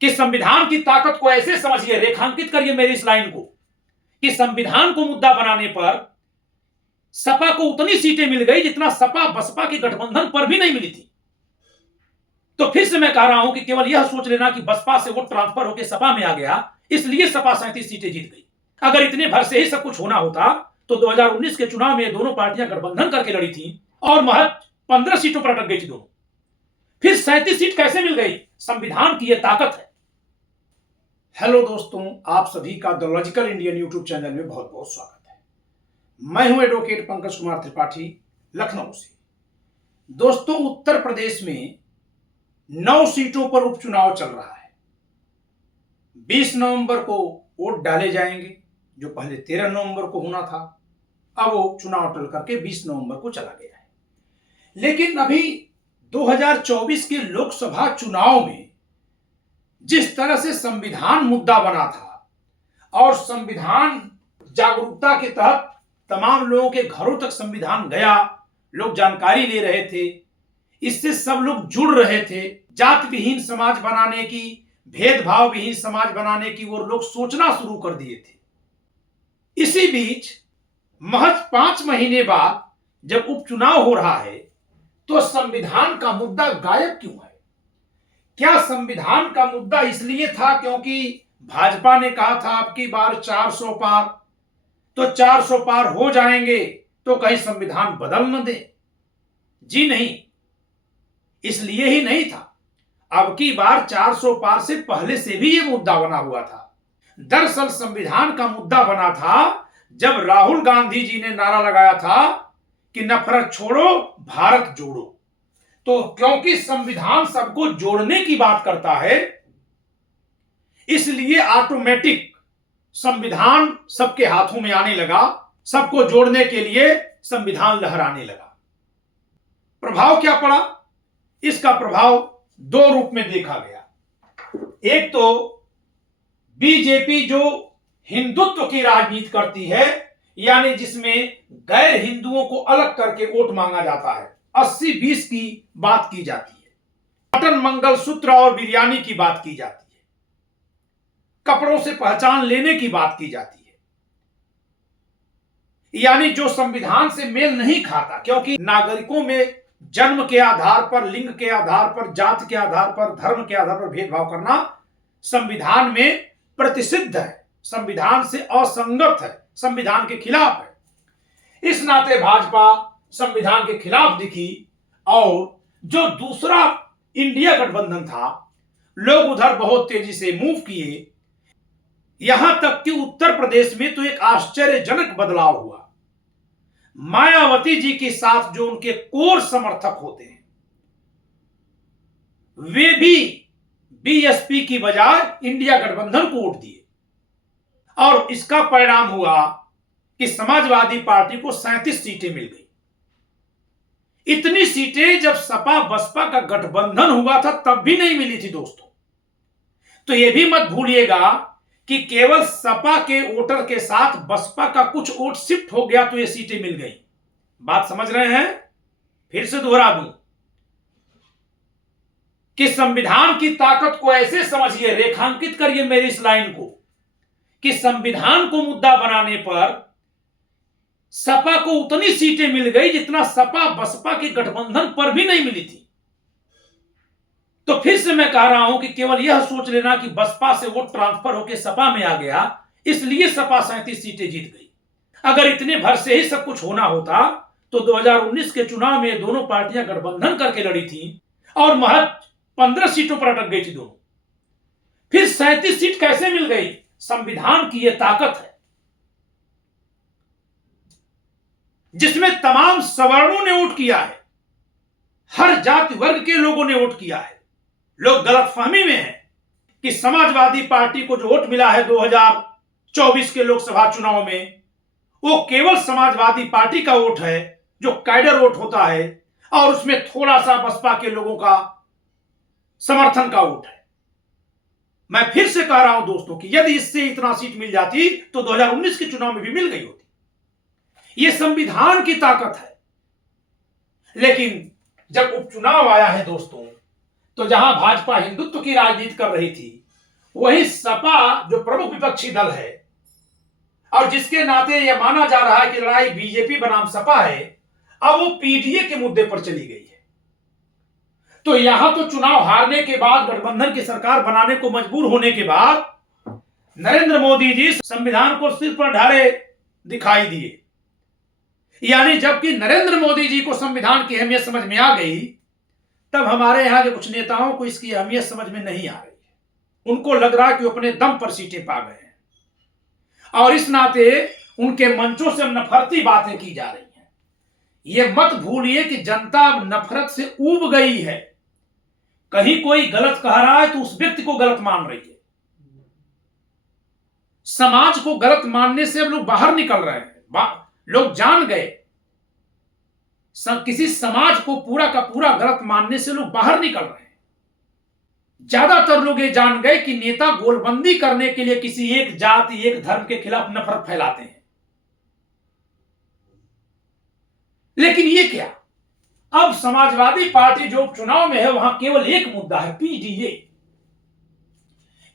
कि संविधान की ताकत को ऐसे समझिए, रेखांकित करिए मेरी इस लाइन को, कि संविधान को मुद्दा बनाने पर सपा को उतनी सीटें मिल गई जितना सपा बसपा के गठबंधन पर भी नहीं मिली थी। तो फिर से मैं कह रहा हूं कि केवल यह सोच लेना कि बसपा से वोट ट्रांसफर होकर सपा में आ गया, इसलिए सपा 37 सीटें जीत गई। अगर इतने भर से ही सब कुछ होना होता तो 2019 के चुनाव में दोनों पार्टियां गठबंधन करके लड़ी थी और महज 15 सीटों पर अटक गई थी दोनों। फिर 37 सीट कैसे मिल गई? संविधान की यह ताकत है। हेलो दोस्तों, आप सभी का the logical Indian YouTube channel में बहुत बहुत स्वागत है। मैं हूं एडवोकेट पंकज कुमार त्रिपाठी, लखनऊ से। दोस्तों, उत्तर प्रदेश में 9 सीटों पर उपचुनाव चल रहा है। 20 नवंबर को वोट डाले जाएंगे, जो पहले 13 नवंबर को होना था। अब वो चुनाव टल करके 20 नवंबर को चला गया है। लेकिन अभी 2024 के लोकसभा चुनाव में जिस तरह से संविधान मुद्दा बना था और संविधान जागरूकता के तहत तमाम लोगों के घरों तक संविधान गया, लोग जानकारी ले रहे थे, इससे सब लोग जुड़ रहे थे। जात विहीन समाज बनाने की, भेदभाव विहीन समाज बनाने की वो लोग सोचना शुरू कर दिए थे। इसी बीच महज 5 महीने बाद जब उपचुनाव हो रहा है तो संविधान का मुद्दा गायब क्यों है? क्या संविधान का मुद्दा इसलिए था क्योंकि भाजपा ने कहा था अब की बार 400 पार, तो 400 पार हो जाएंगे तो कहीं संविधान बदल न दे? जी नहीं, इसलिए ही नहीं था। अब की बार 400 पार से पहले से भी यह मुद्दा बना हुआ था। दरअसल संविधान का मुद्दा बना था जब राहुल गांधी जी ने नारा लगाया था कि नफरत छोड़ो, भारत जोड़ो। तो क्योंकि संविधान सबको जोड़ने की बात करता है, इसलिए ऑटोमेटिक संविधान सबके हाथों में आने लगा। सबको जोड़ने के लिए संविधान लहराने लगा। प्रभाव क्या पड़ा? इसका प्रभाव 2 रूप में देखा गया। एक तो बीजेपी जो हिंदुत्व की राजनीति करती है, यानी जिसमें गैर हिंदुओं को अलग करके वोट मांगा जाता है, 80-20 की बात की जाती है, मटन मंगलसूत्र और बिरयानी की बात की जाती है, कपड़ों से पहचान लेने की बात की जाती है, यानी जो संविधान से मेल नहीं खाता। क्योंकि नागरिकों में जन्म के आधार पर, लिंग के आधार पर, जात के आधार पर, धर्म के आधार पर भेदभाव करना संविधान में प्रतिषिद्ध है, संविधान से असंगत है, संविधान के खिलाफ है। इस नाते भाजपा संविधान के खिलाफ दिखी और जो दूसरा इंडिया गठबंधन था, लोग उधर बहुत तेजी से मूव किए। यहां तक कि उत्तर प्रदेश में तो एक आश्चर्यजनक बदलाव हुआ। मायावती जी के साथ जो उनके कोर समर्थक होते हैं, वे भी बीएसपी की बजाय इंडिया गठबंधन को वोट दिए और इसका परिणाम हुआ कि समाजवादी पार्टी को 37 सीटें मिल गई। इतनी सीटें जब सपा बसपा का गठबंधन हुआ था तब भी नहीं मिली थी दोस्तों। तो यह भी मत भूलिएगा कि केवल सपा के वोटर के साथ बसपा का कुछ वोट शिफ्ट हो गया तो ये सीटें मिल गई। बात समझ रहे हैं? फिर से दोहरा दूं कि संविधान की ताकत को ऐसे समझिए, रेखांकित करिए मेरी इस लाइन को, कि संविधान को मुद्दा बनाने पर सपा को उतनी सीटें मिल गई जितना सपा बसपा के गठबंधन पर भी नहीं मिली थी। तो फिर से मैं कह रहा हूं कि केवल यह सोच लेना कि बसपा से वोट ट्रांसफर होकर सपा में आ गया, इसलिए सपा 37 सीटें जीत गई। अगर इतने भर से ही सब कुछ होना होता तो 2019 के चुनाव में दोनों पार्टियां गठबंधन करके लड़ी थी और महज 15 सीटों पर अटक गई थी दोनों। फिर 37 सीट कैसे मिल गई? संविधान की यह ताकत है, जिसमें तमाम सवर्णों ने वोट किया है, हर जाति वर्ग के लोगों ने वोट किया है। लोग गलतफहमी में हैं कि समाजवादी पार्टी को जो वोट मिला है 2024 के लोकसभा चुनाव में, वो केवल समाजवादी पार्टी का वोट है, जो कैडर वोट होता है, और उसमें थोड़ा सा बसपा के लोगों का समर्थन का वोट है। मैं फिर से कह रहा हूं दोस्तों कि यदि इससे इतना सीट मिल जाती तो 2019 के चुनाव में भी मिल गई होती। यह संविधान की ताकत है। लेकिन जब उपचुनाव आया है दोस्तों, तो जहां भाजपा हिंदुत्व की राजनीति कर रही थी, वही सपा जो प्रमुख विपक्षी दल है और जिसके नाते यह माना जा रहा है कि लड़ाई बीजेपी बनाम सपा है, अब वो पीडीए के मुद्दे पर चली गई है। तो यहां तो चुनाव हारने के बाद, गठबंधन की सरकार बनाने को मजबूर होने के बाद नरेंद्र मोदी जी संविधान को सिर पर ढाले दिखाई दिए। यानी जबकि नरेंद्र मोदी जी को संविधान की अहमियत समझ में आ गई, तब हमारे यहां के कुछ नेताओं को इसकी अहमियत समझ में नहीं आ रही है। उनको लग रहा है कि वो अपने दम पर सीटें पा गए हैं और इस नाते उनके मंचों से नफरती बातें की जा रही हैं। ये मत भूलिए कि जनता नफरत से ऊब गई है। कहीं कोई गलत कह रहा है तो उस व्यक्ति को गलत मान रही है। समाज को गलत मानने से अब लोग बाहर निकल रहे हैं। लोग जान गए, किसी समाज को पूरा का पूरा गलत मानने से लोग बाहर निकल रहे हैं। ज्यादातर लोग ये जान गए कि नेता गोलबंदी करने के लिए किसी एक जाति, एक धर्म के खिलाफ नफरत फैलाते हैं। लेकिन ये क्या, अब समाजवादी पार्टी जो चुनाव में है वहां केवल एक मुद्दा है, पीडीए।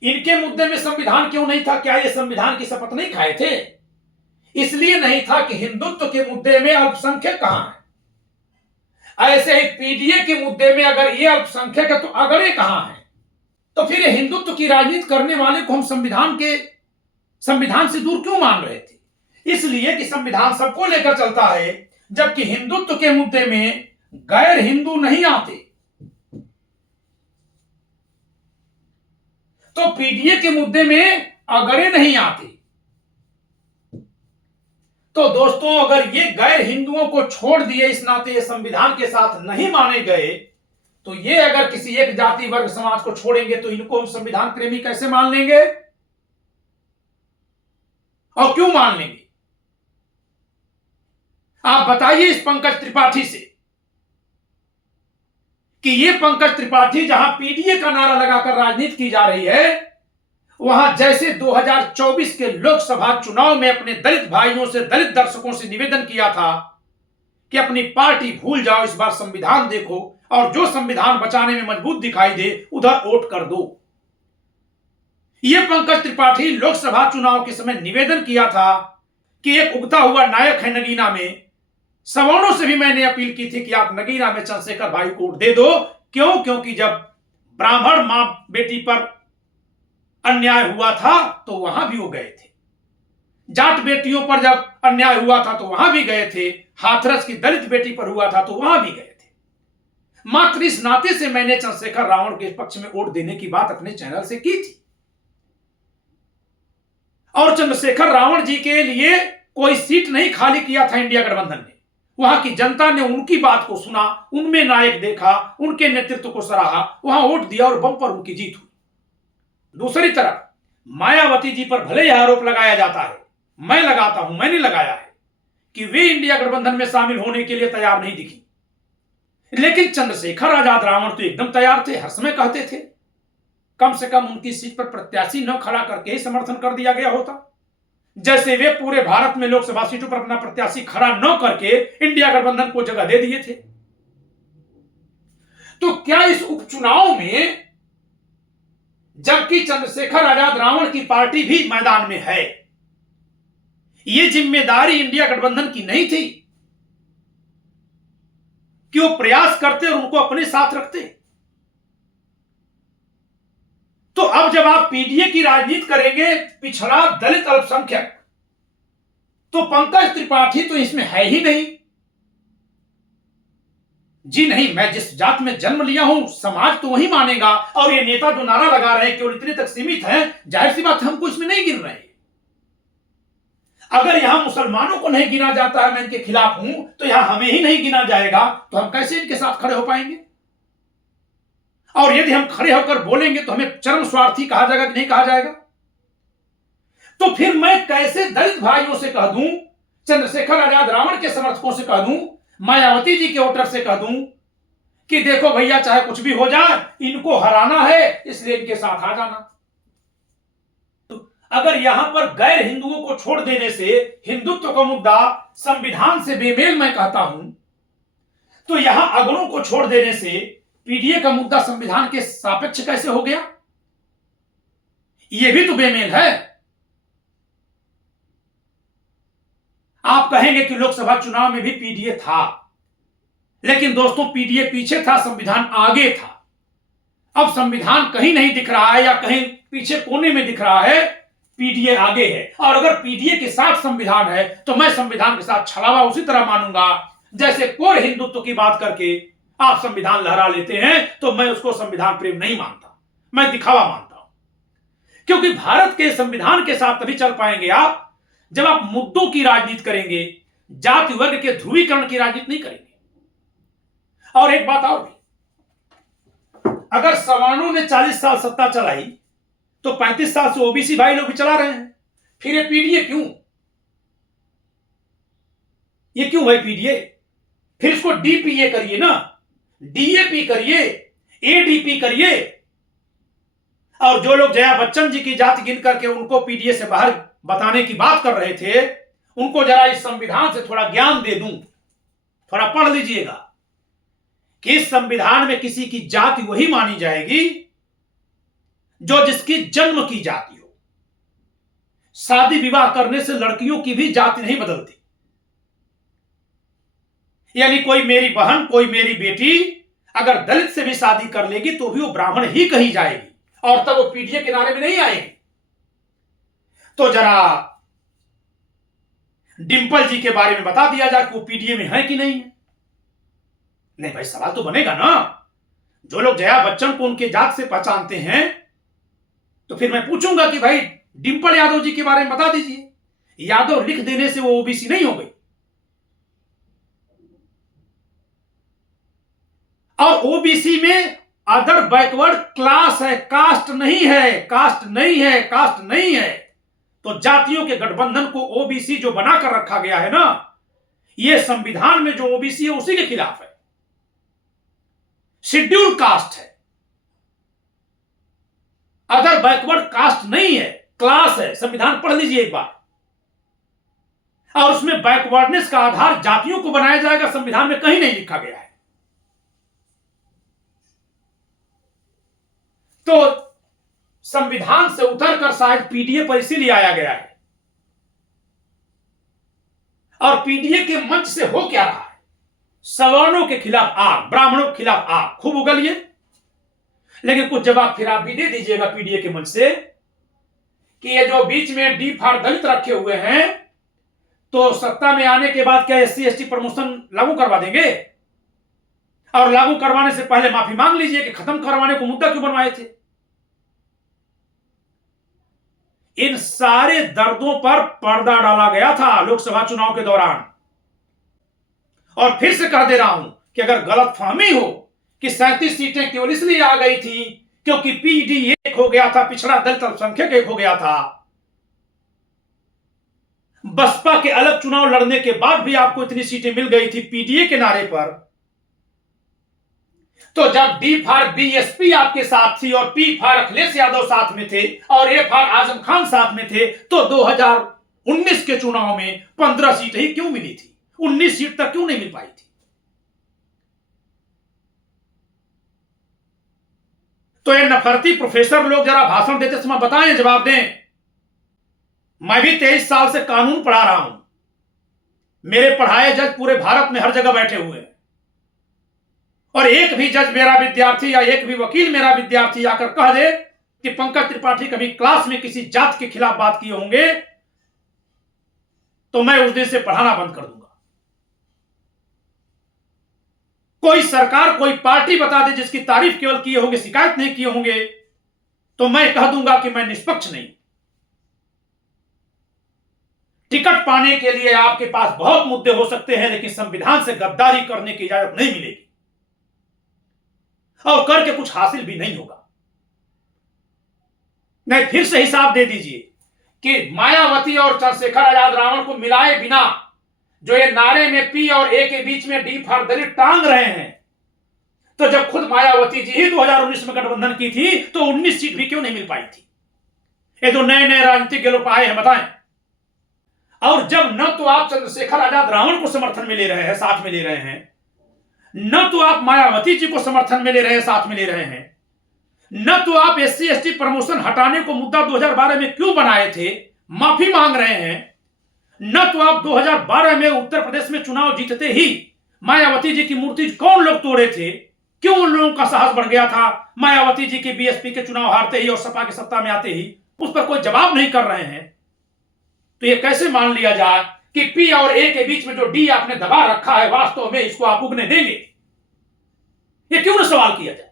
इनके मुद्दे में संविधान क्यों नहीं था? क्या ये संविधान की शपथ नहीं खाए थे? इसलिए नहीं था कि हिंदुत्व के मुद्दे में अल्पसंख्यक कहां है। ऐसे ही पीडीए के मुद्दे में अगर ये अल्पसंख्यक है तो अगड़े कहां है? तो फिर हिंदुत्व की राजनीति करने वाले को हम संविधान से दूर क्यों मान रहे थे? इसलिए कि संविधान सबको लेकर चलता है, जबकि हिंदुत्व के मुद्दे में गैर हिंदू नहीं आते। तो पीडीए के मुद्दे में अगड़े नहीं आते। तो दोस्तों, अगर ये गैर हिंदुओं को छोड़ दिए, इस नाते ये संविधान के साथ नहीं माने गए, तो ये अगर किसी एक जाति वर्ग समाज को छोड़ेंगे तो इनको हम संविधान प्रेमी कैसे मान लेंगे और क्यों मान लेंगे? आप बताइए इस पंकज त्रिपाठी से कि ये पंकज त्रिपाठी जहां पीडीए का नारा लगाकर राजनीति की जा रही है, वहां जैसे 2024 के लोकसभा चुनाव में अपने दलित भाइयों से, दलित दर्शकों से निवेदन किया था कि अपनी पार्टी भूल जाओ, इस बार संविधान देखो और जो संविधान बचाने में मजबूत दिखाई दे उधर वोट कर दो। यह पंकज त्रिपाठी लोकसभा चुनाव के समय निवेदन किया था कि एक उगता हुआ नायक है नगीना में, सवर्णों से भी मैंने अपील की थी कि आप नगीना में चंद्रशेखर भाई को वोट दे दो। क्यों? क्योंकि जब ब्राह्मण मां बेटी पर अन्याय हुआ था तो वहां भी वो गए थे, जाट बेटियों पर जब अन्याय हुआ था तो वहां भी गए थे, हाथरस की दलित बेटी पर हुआ था तो वहां भी गए थे। मात्र इस नाते से मैंने चंद्रशेखर रावण के पक्ष में वोट देने की बात अपने चैनल से की थी। और चंद्रशेखर रावण जी के लिए कोई सीट नहीं खाली किया था इंडिया गठबंधन ने। वहां की जनता ने उनकी बात को सुना, उनमें नायक देखा, उनके नेतृत्व को सराहा, वहां वोट दिया और बंपर उनकी जीत हुई। दूसरी तरफ मायावती जी पर भले यह आरोप लगाया जाता है, मैं लगाता हूं, मैंने लगाया है कि वे इंडिया गठबंधन में शामिल होने के लिए तैयार नहीं दिखी। लेकिन चंद्रशेखर आजाद रावण तो एकदम तैयार थे, हर समय कहते थे कम से कम उनकी सीट पर प्रत्याशी न खड़ा करके ही समर्थन कर दिया गया होता। जैसे वे पूरे भारत में लोकसभा सीटों पर अपना प्रत्याशी खड़ा न करके इंडिया गठबंधन को जगह दे दिए थे। तो क्या इस उपचुनाव में, जबकि चंद्रशेखर आजाद रावण की पार्टी भी मैदान में है, यह जिम्मेदारी इंडिया गठबंधन की नहीं थी कि वो प्रयास करते और उनको अपने साथ रखते? तो अब जब आप पीडीए की राजनीति करेंगे, पिछड़ा दलित अल्पसंख्यक, तो पंकज त्रिपाठी तो इसमें है ही नहीं। जी नहीं, मैं जिस जात में जन्म लिया हूं समाज तो वही मानेगा। और ये नेता जो नारा लगा रहे हैं केवल इतने तक सीमित है, जाहिर सी बात हमको इसमें नहीं गिन रहे। अगर यहां मुसलमानों को नहीं गिना जाता है, मैं इनके खिलाफ हूं, तो यहां हमें ही नहीं गिना जाएगा तो हम कैसे इनके साथ खड़े हो पाएंगे? और यदि हम खड़े होकर बोलेंगे तो हमें चरम स्वार्थी कहा जाएगा कि नहीं कहा जाएगा? तो फिर मैं कैसे दलित भाइयों से कह दूं, चंद्रशेखर आजाद रावण के समर्थकों से कह दूं, मायावती जी के वोटर से कह दूं कि देखो भैया, चाहे कुछ भी हो जाए, इनको हराना है, इसलिए इनके साथ आ जाना। तो अगर यहां पर गैर हिंदुओं को छोड़ देने से हिंदुत्व का मुद्दा संविधान से बेमेल मैं कहता हूं, तो यहां अगड़ों को छोड़ देने से पीडीए का मुद्दा संविधान के सापेक्ष कैसे हो गया? यह भी तो बेमेल है। आप कहेंगे कि लोकसभा चुनाव में भी पीडीए था, लेकिन दोस्तों पीडीए पीछे था, संविधान आगे था। अब संविधान कहीं नहीं दिख रहा है या कहीं पीछे कोने में दिख रहा है, पीडीए आगे है। और अगर पीडीए के साथ संविधान है तो मैं संविधान के साथ छलावा उसी तरह मानूंगा जैसे कोर हिंदुत्व की बात करके आप संविधान लहरा लेते हैं, तो मैं उसको संविधान प्रेम नहीं मानता, मैं दिखावा मानता हूं। क्योंकि भारत के संविधान के साथ तभी चल पाएंगे आप जब आप मुद्दों की राजनीति करेंगे, जाति वर्ग के ध्रुवीकरण की राजनीति नहीं करेंगे। और एक बात और भी, अगर सवर्णों ने 40 साल सत्ता चलाई तो 35 साल से ओबीसी भाई लोग भी चला रहे हैं, फिर ये पीडीए क्यों? ये क्यों भाई पीडीए? फिर इसको डीपीए करिए ना, डीएपी करिए, एडीपी करिए। और जो लोग जया बच्चन जी की जाति गिन करके उनको पीडीए से बाहर बताने की बात कर रहे थे, उनको जरा इस संविधान से थोड़ा ज्ञान दे दूं, थोड़ा पढ़ लीजिएगा कि इस संविधान में किसी की जाति वही मानी जाएगी जो जिसकी जन्म की जाति हो। शादी विवाह करने से लड़कियों की भी जाति नहीं बदलती। यानी कोई मेरी बहन, कोई मेरी बेटी अगर दलित से भी शादी कर लेगी तो भी वो ब्राह्मण ही कही जाएगी, और तब वो पीडीए के नारे में नहीं आएगी। तो जरा डिंपल जी के बारे में बता दिया जाए कि वो पीडीए में है कि नहीं है। नहीं भाई, सवाल तो बनेगा ना। जो लोग जया बच्चन को उनके जात से पहचानते हैं, तो फिर मैं पूछूंगा कि भाई डिंपल यादव जी के बारे में बता दीजिए। यादव लिख देने से वो ओबीसी नहीं हो गई। और ओबीसी में अदर बैकवर्ड क्लास है, कास्ट नहीं है, कास्ट नहीं है, कास्ट नहीं है। तो जातियों के गठबंधन को ओबीसी जो बनाकर रखा गया है ना, यह संविधान में जो ओबीसी है उसी के खिलाफ है। शेड्यूल कास्ट है, अदर बैकवर्ड कास्ट नहीं है, क्लास है। संविधान पढ़ लीजिए एक बार। और उसमें बैकवर्डनेस का आधार जातियों को बनाया जाएगा, संविधान में कहीं नहीं लिखा गया है। तो संविधान से उतरकर शायद पीडीए पर इसीलिए आया गया है। और पीडीए के मंच से हो क्या रहा है? सवर्णों के खिलाफ आग, ब्राह्मणों के खिलाफ आग खूब उगलिए। लेकिन कुछ जवाब फिर आप भी दे दीजिएगा पीडीए के मंच से कि ये जो बीच में डी फॉर दलित रखे हुए हैं, तो सत्ता में आने के बाद क्या एससी एसटी प्रमोशन लागू करवा देंगे? और लागू करवाने से पहले माफी मांग लीजिए कि खत्म करवाने को मुद्दा क्यों बनवाए थे। इन सारे दर्दों पर पर्दा डाला गया था लोकसभा चुनाव के दौरान। और फिर से कह दे रहा हूं कि अगर गलतफहमी हो कि 37 सीटें केवल इसलिए आ गई थी क्योंकि पीडी एक हो गया था, पिछड़ा दलित अल्पसंख्यक एक हो गया था, बसपा के अलग चुनाव लड़ने के बाद भी आपको इतनी सीटें मिल गई थी पीडीए के नारे पर, तो जब डी फॉर बीएसपी आपके साथ थी और पी फॉर अखिलेश यादव साथ में थे और ए फॉर आजम खान साथ में थे, तो 2019 के चुनाव में 15 सीटें ही क्यों मिली थी? 19 सीट तक क्यों नहीं मिल पाई थी? तो ये नफरती प्रोफेसर लोग जरा भाषण देते समय बताएं, जवाब दें। मैं भी 23 साल से कानून पढ़ा रहा हूं। मेरे पढ़ाए जज पूरे भारत में हर जगह बैठे हुए हैं, और एक भी जज मेरा विद्यार्थी या एक भी वकील मेरा विद्यार्थी आकर कह दे कि पंकज त्रिपाठी कभी क्लास में किसी जात के खिलाफ बात किए होंगे, तो मैं उस दिन से पढ़ाना बंद कर दूंगा। कोई सरकार, कोई पार्टी बता दे जिसकी तारीफ केवल किए होंगे, शिकायत नहीं किए होंगे, तो मैं कह दूंगा कि मैं निष्पक्ष नहीं। टिकट पाने के लिए आपके पास बहुत मुद्दे हो सकते हैं, लेकिन संविधान से गद्दारी करने की इजाजत नहीं मिलेगी, और करके कुछ हासिल भी नहीं होगा। नहीं, फिर से हिसाब दे दीजिए कि मायावती और चंद्रशेखर आजाद रावण को मिलाए बिना जो ये नारे में पी और ए के बीच में डी फॉर दलित टांग रहे हैं, तो जब खुद मायावती जी ही 2019 में गठबंधन की थी तो 19 सीट भी क्यों नहीं मिल पाई थी? ये तो नए नए राजनीतिक लोग आए हैं, बताएं। और जब न तो आप चंद्रशेखर आजाद रावण को समर्थन में ले रहे हैं, साथ में ले रहे हैं, न तो आप मायावती जी को समर्थन में ले रहे हैं, साथ में ले रहे हैं, न तो आप एससी एसटी प्रमोशन हटाने को मुद्दा 2012 में क्यों बनाए थे, माफी मांग रहे हैं, न तो आप 2012 में उत्तर प्रदेश में चुनाव जीतते ही मायावती जी की मूर्ति कौन लोग तोड़े थे, क्यों उन लोगों का साहस बढ़ गया था मायावती जी की बीएसपी के चुनाव हारते ही और सपा की सत्ता में आते ही, उस पर कोई जवाब नहीं कर रहे हैं। तो ये कैसे मान लिया जाए कि पी और ए के बीच में जो डी आपने दबा रखा है वास्तव में इसको आप उगने देंगे? ये क्यों ना सवाल किया जाए।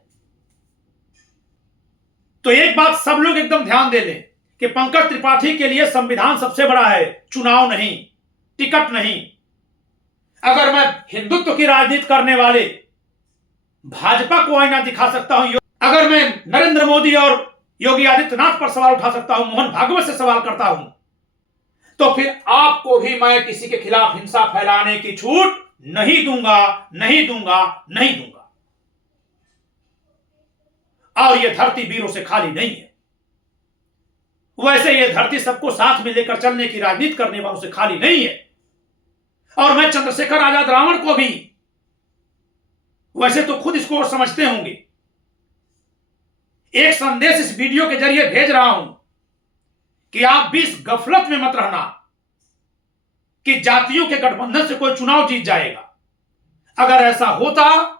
तो एक बात सब लोग एकदम ध्यान दे लें कि पंकज त्रिपाठी के लिए संविधान सबसे बड़ा है, चुनाव नहीं, टिकट नहीं। अगर मैं हिंदुत्व की राजनीति करने वाले भाजपा को आईना दिखा सकता हूं, अगर मैं नरेंद्र मोदी और योगी आदित्यनाथ पर सवाल उठा सकता हूं, मोहन भागवत से सवाल करता हूं, तो फिर आपको भी मैं किसी के खिलाफ हिंसा फैलाने की छूट नहीं दूंगा, नहीं दूंगा, नहीं दूंगा। और यह धरती वीरों से खाली नहीं है। वैसे यह धरती सबको साथ में लेकर चलने की राजनीति करने वालों से खाली नहीं है। और मैं चंद्रशेखर आजाद रावण को भी, वैसे तो खुद इसको और समझते होंगे, एक संदेश इस वीडियो के जरिए भेज रहा हूं कि आप भी इस गफलत में मत रहना कि जातियों के गठबंधन से कोई चुनाव जीत जाएगा। अगर ऐसा होता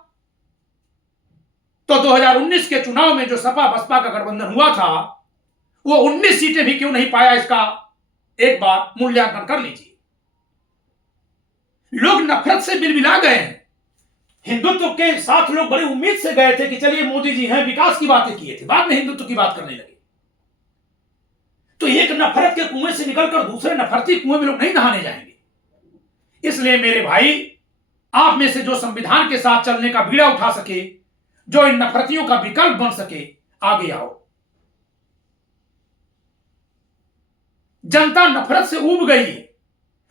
तो 2019 के चुनाव में जो सपा बसपा का गठबंधन हुआ था वो 19 सीटें भी क्यों नहीं पाया, इसका एक बार मूल्यांकन कर लीजिए। लोग नफरत से बिलबिला गए हैं। हिंदुत्व के साथ लोग बड़ी उम्मीद से गए थे कि चलिए मोदी जी हैं, विकास की बातें किए थे, बाद में हिंदुत्व की बात करने लगे। तो एक नफरत के कुएं से निकलकर दूसरे नफरती कुएं में लोग नहीं नहाने जाएंगे। इसलिए मेरे भाई, आप में से जो संविधान के साथ चलने का बीड़ा उठा सके, जो इन नफरतियों का विकल्प बन सके, आगे आओ। जनता नफरत से उब गई है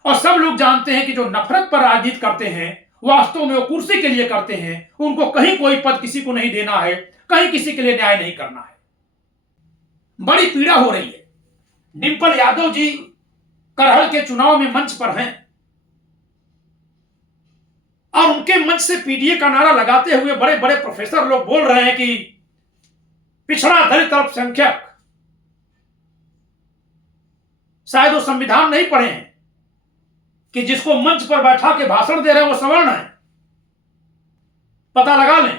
और सब लोग जानते हैं कि जो नफरत पर राजनीति करते हैं वास्तव में वो कुर्सी के लिए करते हैं। उनको कहीं कोई पद किसी को नहीं देना है, कहीं किसी के लिए न्याय नहीं करना है। बड़ी पीड़ा हो रही है। डिंपल यादव जी करहल के चुनाव में मंच पर हैं और उनके मंच से पीडीए का नारा लगाते हुए बड़े बड़े प्रोफेसर लोग बोल रहे हैं कि पिछड़ा दलित अल्पसंख्यक, शायद वो संविधान नहीं पढ़े हैं कि जिसको मंच पर बैठा के भाषण दे रहे हैं वो सवर्ण है। पता लगा लें।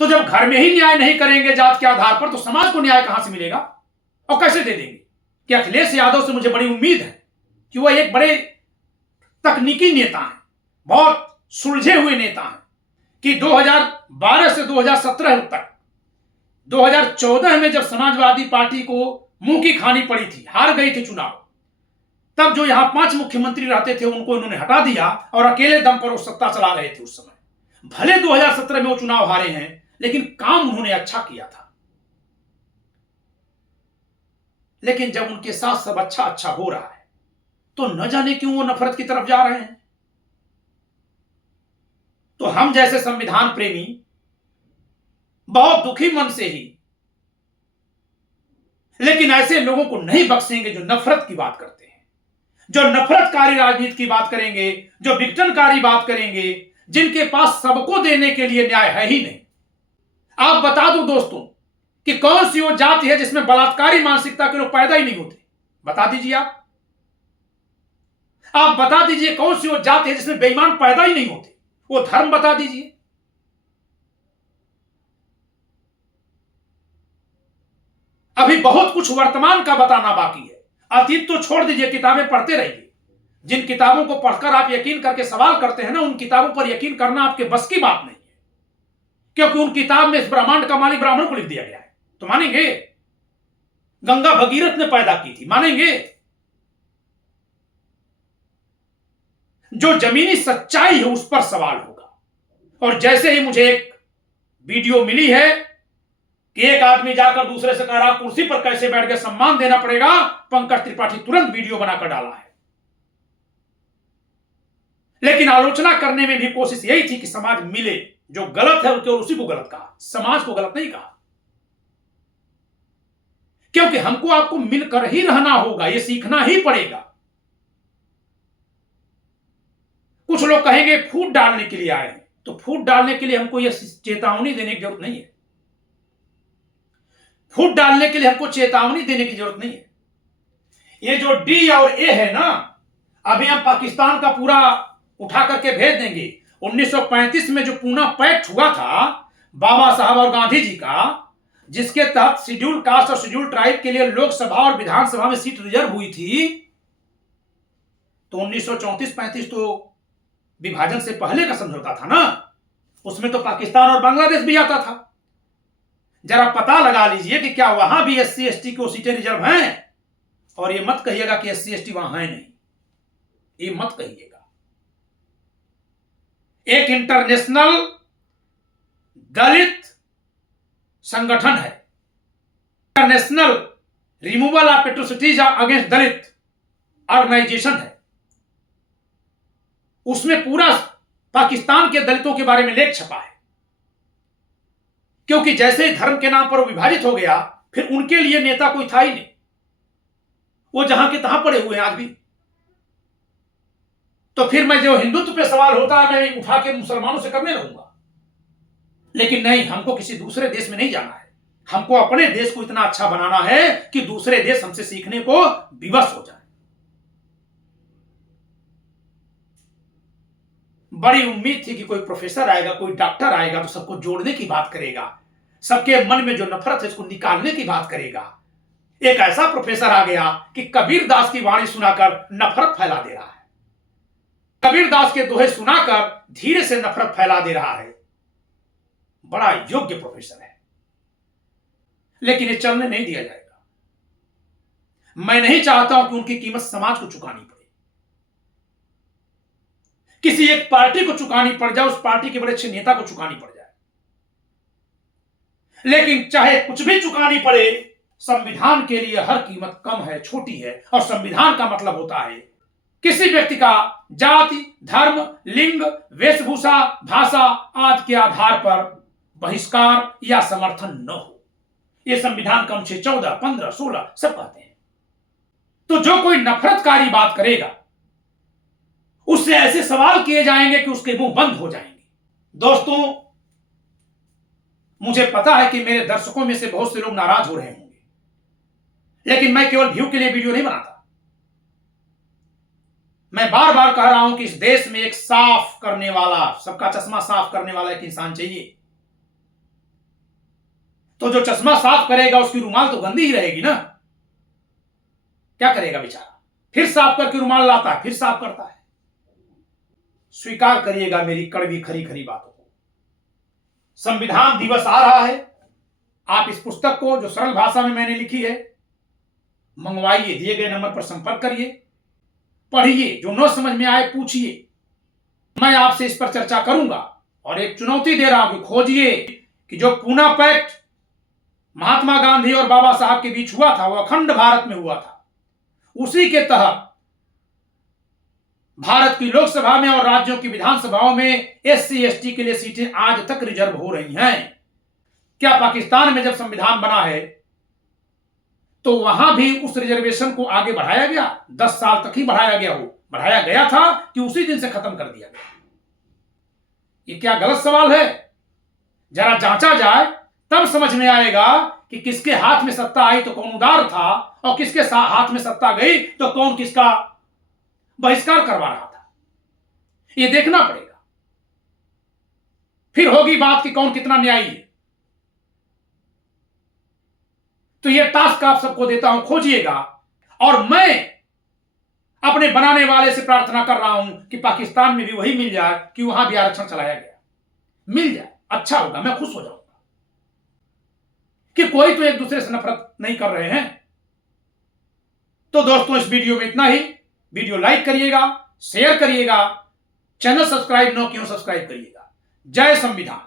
तो जब घर में ही न्याय नहीं करेंगे जात के आधार पर, तो समाज को न्याय कहां से मिलेगा और कैसे दे देंगे? कि अखिलेश यादव से मुझे बड़ी उम्मीद है कि वह एक बड़े तकनीकी नेता हैं, बहुत सुलझे हुए नेता हैं कि 2012 से 2017 तक, 2014 में जब समाजवादी पार्टी को मुंह की खानी पड़ी थी, हार गई थी चुनाव, तब जो यहां 5 मुख्यमंत्री रहते थे उनको इन्होंने हटा दिया और अकेले दम पर वो सत्ता चला रहे थे उस समय। भले 2017 में वो चुनाव हारे हैं, लेकिन काम उन्होंने अच्छा किया था। लेकिन जब उनके साथ सब अच्छा अच्छा हो रहा है तो न जाने क्यों वो नफरत की तरफ जा रहे हैं। तो हम जैसे संविधान प्रेमी बहुत दुखी मन से ही, लेकिन ऐसे लोगों को नहीं बख्शेंगे जो नफरत की बात करते हैं, जो नफरतकारी राजनीति की बात करेंगे, जो विघटनकारी बात करेंगे, जिनके पास सबको देने के लिए न्याय है ही नहीं। आप बता दो दोस्तों कि कौन सी वो जाति है जिसमें बलात्कारी मानसिकता के लोग पैदा ही नहीं होते? बता दीजिए। आप बता दीजिए कौन सी वो जाति है जिसमें बेईमान पैदा ही नहीं होते? वो धर्म बता दीजिए। अभी बहुत कुछ वर्तमान का बताना बाकी है। अतीत तो छोड़ दीजिए, किताबें पढ़ते रहिए। जिन किताबों को पढ़कर आप यकीन करके सवाल करते हैं ना, उन किताबों पर यकीन करना आपके बस की बात नहीं है, क्योंकि उन किताब में इस ब्रह्मांड का मालिक ब्राह्मण को लिख दिया गया है। तो मानेंगे? गंगा भगीरथ ने पैदा की थी, मानेंगे? जो जमीनी सच्चाई है उस पर सवाल होगा। और जैसे ही मुझे एक वीडियो मिली है कि एक आदमी जाकर दूसरे से कह रहा कुर्सी पर कैसे बैठ के सम्मान देना पड़ेगा, पंकज त्रिपाठी तुरंत वीडियो बनाकर डाला है। लेकिन आलोचना करने में भी कोशिश यही थी कि समाज मिले, जो गलत है केवल उसी को गलत कहा, समाज को गलत नहीं कहा। क्योंकि हमको आपको मिलकर ही रहना होगा, यह सीखना ही पड़ेगा। कुछ लोग कहेंगे फूट डालने के लिए आए हैं, तो फूट डालने के लिए हमको यह चेतावनी देने की जरूरत नहीं है। फूट डालने के लिए हमको चेतावनी देने की जरूरत नहीं है। ये जो डी और ए है ना, अभी हम पाकिस्तान का पूरा उठा करके भेज देंगे। 1935 में जो पूना पैक्ट हुआ था बाबा साहब और गांधी जी का, जिसके तहत शेड्यूल कास्ट और शेड्यूल ट्राइब के लिए लोकसभा और विधानसभा में सीट रिजर्व हुई थी, तो 1934-35 तो विभाजन से पहले का समझौता था ना, उसमें तो पाकिस्तान और बांग्लादेश भी आता था। जरा पता लगा लीजिए कि क्या वहां भी एससी एसटी को सीटें रिजर्व हैं। और ये मत कहिएगा कि एससी एसटी वहां है नहीं, ये मत कहिएगा। एक इंटरनेशनल दलित संगठन है, international removal of atrocities against Dalit organisation है। उसमें पूरा पाकिस्तान के दलितों के बारे में लेख छपा है, क्योंकि जैसे धर्म के नाम पर वो विभाजित हो गया, फिर उनके लिए नेता कोई था ही नहीं। वो जहां के तहां पड़े हुए हैं आज भी। तो फिर मैं जो हिंदुत्व पे सवाल होता है मैं उठा के मुसलमानों से करने रहूंगा। लेकिन नहीं, हमको किसी दूसरे देश में नहीं जाना है। हमको अपने देश को इतना अच्छा बनाना है कि दूसरे देश हमसे सीखने को विवश हो जाए। बड़ी उम्मीद थी कि कोई प्रोफेसर आएगा, कोई डॉक्टर आएगा तो सबको जोड़ने की बात करेगा, सबके मन में जो नफरत है उसको निकालने की बात करेगा। एक ऐसा प्रोफेसर आ गया कि कबीर दास की वाणी सुनाकर नफरत फैला दे रहा है, कबीर दास के दोहे सुनाकर धीरे से नफरत फैला दे रहा है। बड़ा योग्य प्रोफेसर है, लेकिन ये चलने नहीं दिया जाएगा। मैं नहीं चाहता हूं कि उनकी कीमत समाज को चुकानी पड़े, किसी एक पार्टी को चुकानी पड़ जाए, उस पार्टी के बड़े अच्छे नेता को चुकानी पड़ जाए। लेकिन चाहे कुछ भी चुकानी पड़े, संविधान के लिए हर कीमत कम है, छोटी है। और संविधान का मतलब होता है किसी व्यक्ति का जाति, धर्म, लिंग, वेशभूषा, भाषा आदि के आधार पर बहिष्कार या समर्थन न हो। यह संविधान का अनुच्छेद 14, 15, 16 सब कहते हैं। तो जो कोई नफरतकारी बात करेगा उससे ऐसे सवाल किए जाएंगे कि उसके मुंह बंद हो जाएंगे। दोस्तों, मुझे पता है कि मेरे दर्शकों में से बहुत से लोग नाराज हो रहे होंगे, लेकिन मैं केवल व्यू के लिए वीडियो नहीं बनाता। मैं बार बार कह रहा हूं कि इस देश में एक साफ करने वाला, सबका चश्मा साफ करने वाला एक इंसान चाहिए। तो जो चश्मा साफ करेगा उसकी रुमाल तो गंदी ही रहेगी ना। क्या करेगा बेचारा, फिर साफ करके रुमाल लाता है, फिर साफ करता है। स्वीकार करिएगा मेरी कड़वी खरी खरी बातों को। संविधान दिवस आ रहा है, आप इस पुस्तक को जो सरल भाषा में मैंने लिखी है मंगवाइए, दिए गए नंबर पर संपर्क करिए, पढ़िए, जो न समझ में आए पूछिए। मैं आपसे इस पर चर्चा करूंगा और एक चुनौती दे रहा हूं कि खोजिए कि जो पूना पैक्ट महात्मा गांधी और बाबा साहब के बीच हुआ था, वो अखंड भारत में हुआ था। उसी के तहत भारत की लोकसभा में और राज्यों की विधानसभाओं में एससी एसटी के लिए सीटें आज तक रिजर्व हो रही हैं। क्या पाकिस्तान में जब संविधान बना है तो वहां भी उस रिजर्वेशन को आगे बढ़ाया गया? 10 साल तक ही बढ़ाया गया हो, बढ़ाया गया था कि उसी दिन से खत्म कर दिया गया? ये क्या गलत सवाल है? जरा जांचा जाए तब समझ में आएगा कि किसके हाथ में सत्ता आई तो कौन उदार था, और किसके हाथ में सत्ता गई तो कौन किसका बहिष्कार करवा रहा था। यह देखना पड़ेगा, फिर होगी बात कि कौन कितना न्यायी है। तो यह टास्क आप सबको देता हूं, खोजिएगा। और मैं अपने बनाने वाले से प्रार्थना कर रहा हूं कि पाकिस्तान में भी वही मिल जाए कि वहां भी आरक्षण चलाया गया, मिल जाए, अच्छा होगा, मैं खुश हो जाऊंगा कि कोई तो एक दूसरे से नफरत नहीं कर रहे हैं। तो दोस्तों, इस वीडियो में इतना ही। वीडियो लाइक करिएगा, शेयर करिएगा, चैनल सब्सक्राइब न किया सब्सक्राइब करिएगा। जय संविधान।